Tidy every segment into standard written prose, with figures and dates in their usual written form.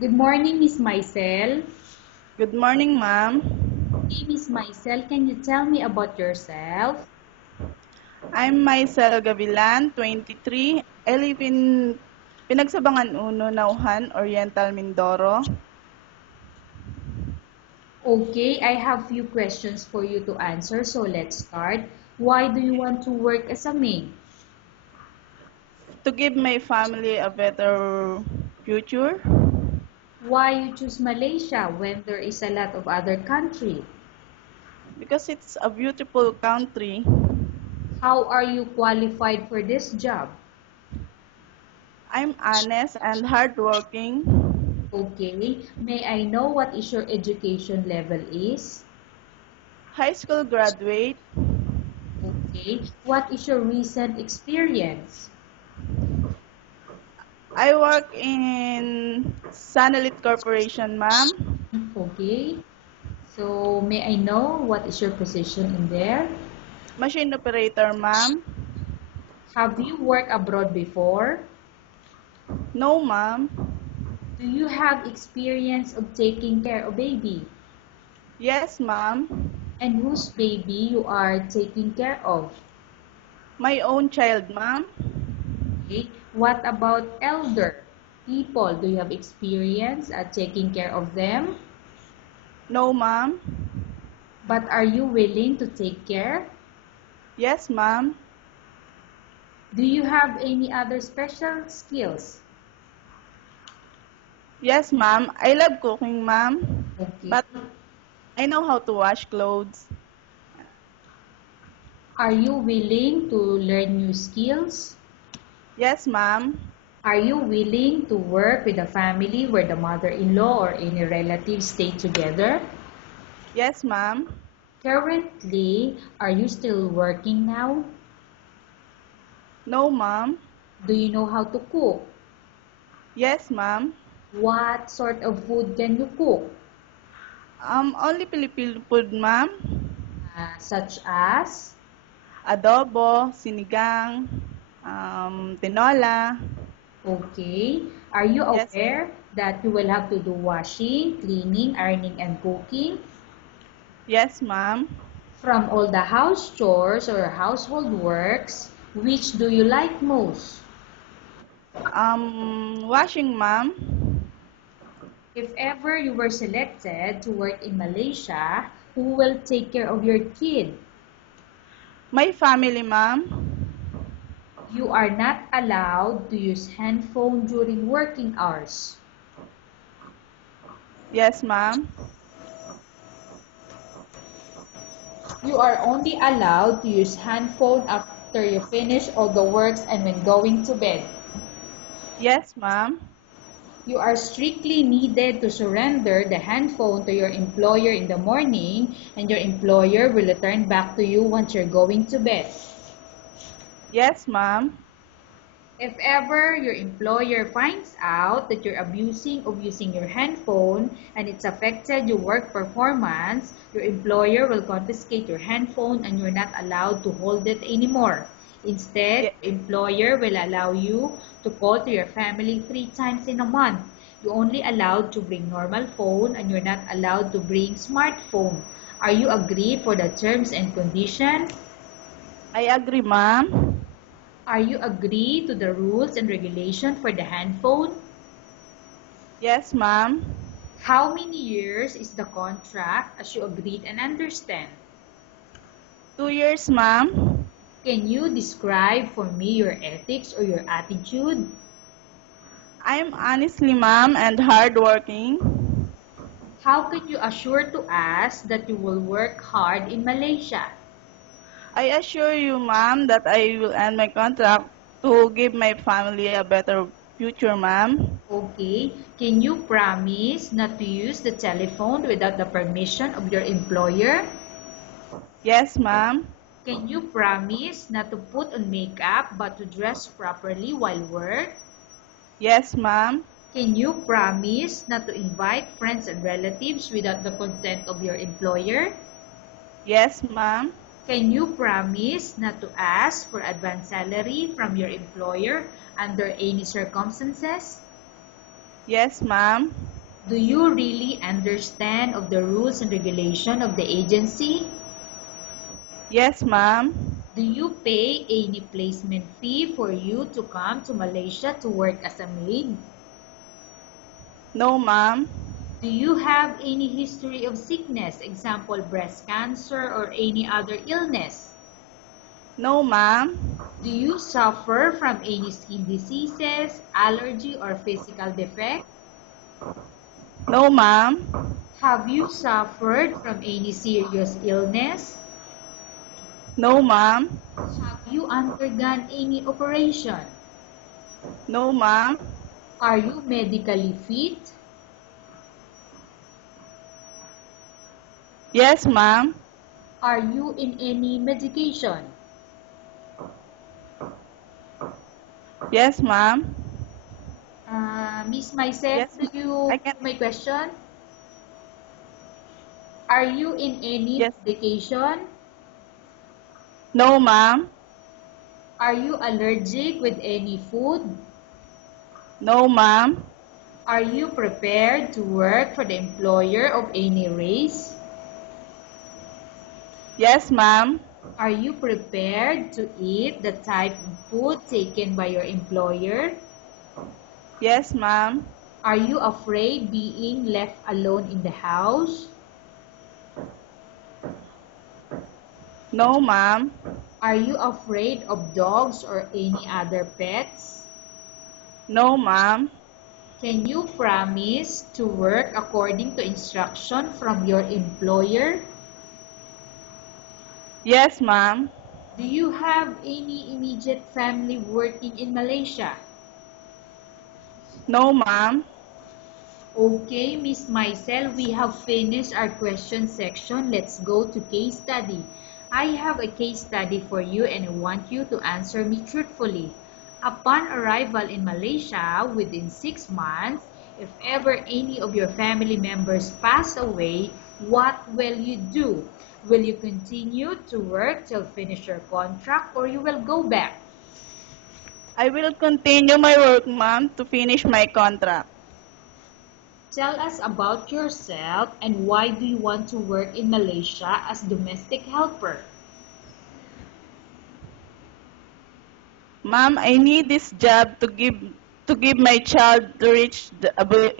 Good morning, Miss Maisel. Good morning, ma'am. Okay, Miss Maisel, can you tell me about yourself? I'm Maisel Gavilan, 23. I live in Pinagsabangan Uno, Nauhan, Oriental, Mindoro. Okay, I have few questions for you to answer, so let's start. Why do you want to work as a maid? To give my family a better future, Why you choose Malaysia when there is a lot of other country? because it's a beautiful country. How are you qualified for this job? I'm honest and hardworking. Okay, may I know what is your education level is? High school graduate. Okay, what is your recent experience? I work in Sanalit Corporation, ma'am. Okay, so may I know what is your position in there? Machine operator, ma'am. Have you worked abroad before? No, ma'am. Do you have experience of taking care of baby? Yes, ma'am. And whose baby you are taking care of? My own child, ma'am. Okay. What about elder people? Do you have experience at taking care of them? No, ma'am. But are you willing to take care? Yes, ma'am. Do you have any other special skills? Yes, ma'am. I love cooking, ma'am. Okay. But I know how to wash clothes. Are you willing to learn new skills? Yes, ma'am. Are you willing to work with a family where the mother-in-law or any relatives stay together? Yes, ma'am. Currently, are you still working now? No, ma'am. Do you know how to cook? Yes, ma'am. What sort of food can you cook? Only Filipino food, ma'am. Such as? Adobo, sinigang, tinola. Okay. Are you Yes, aware that you will have to do washing, cleaning, ironing, and cooking? yes, ma'am. From all the house chores or household works, which do you like most? Washing, ma'am. If ever you were selected to work in Malaysia, who will take care of your kid? My family, ma'am. You are not allowed to use handphone during working hours. Yes, ma'am. You are only allowed to use handphone after you finish all the works and when going to bed. Yes, ma'am. You are strictly needed to surrender the handphone to your employer in the morning, and your employer will return back to you once you're going to bed. Yes, ma'am. If ever your employer finds out that you're abusing of using your handphone and it's affected your work performance, your employer will confiscate your handphone and you're not allowed to hold it anymore. Instead, Ye- your employer will allow you to call to your family 3 times in a month. You're only allowed to bring normal phone and you're not allowed to bring smartphone. Are you agree for the terms and conditions? I agree, ma'am. Are you agree to the rules and regulation for the handphone? Yes, ma'am. How many years is the contract as you agreed and understand? 2 years, ma'am. Can you describe for me your ethics or your attitude? I'm honestly, ma'am, and hardworking. How can you assure to us that you will work hard in Malaysia? I assure you, ma'am, that I will end my contract to give my family a better future, ma'am. Okay, can you promise not to use the telephone without the permission of your employer? Yes, ma'am. Can you promise not to put on makeup but to dress properly while work? Yes, ma'am. Can you promise not to invite friends and relatives without the consent of your employer? Yes, ma'am. Can you promise not to ask for advance salary from your employer under any circumstances? Yes, ma'am. Do you really understand of the rules and regulation of the agency? Yes, ma'am. Do you pay any placement fee for you to come to Malaysia to work as a maid? No, ma'am. Do you have any history of sickness, example breast cancer or any other illness? No, ma'am. Do you suffer from any skin diseases, allergy or physical defect? No, ma'am. Have you suffered from any serious illness? No, ma'am. Have you undergone any operation? No, ma'am. Are you medically fit? Yes, ma'am. Are you in any medication? Yes, ma'am. Miss Myself, Yes, do ma'am. you I can. my question? Are you in any Yes. medication? No, ma'am. Are you allergic with any food? No, ma'am. Are you prepared to work for the employer of any race? Yes, ma'am. Are you prepared to eat the type of food taken by your employer? Yes, ma'am. Are you afraid being left alone in the house? No, ma'am. Are you afraid of dogs or any other pets? No, ma'am. Can you promise to work according to instruction from your employer? Yes, ma'am. Do you have any immediate family working in Malaysia? No, ma'am. Okay, Miss Maisel, we have finished our question section. Let's go to case study. I have a case study for you and I want you to answer me truthfully. Upon arrival in Malaysia within 6 months, if ever any of your family members pass away, what will you do? Will you continue to work till finish your contract or you will go back? I will continue my work, ma'am, to finish my contract. Tell us about yourself and why do you want to work in Malaysia as domestic helper? Ma'am, I need this job to give my child to reach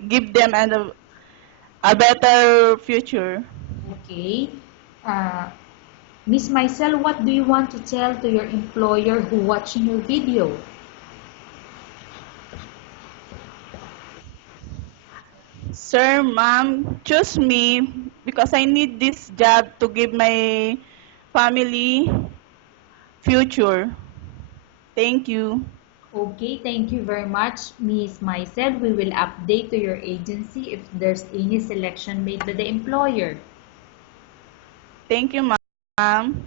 give them a better future. Okay. Uh, Miss Maisel, what do you want to tell to your employer who watching your video? Sir, ma'am, choose me because I need this job to give my family future. Thank you. Okay, thank you very much, Miss Maisel. We will update to your agency if there's any selection made by the employer. Thank you, ma'am.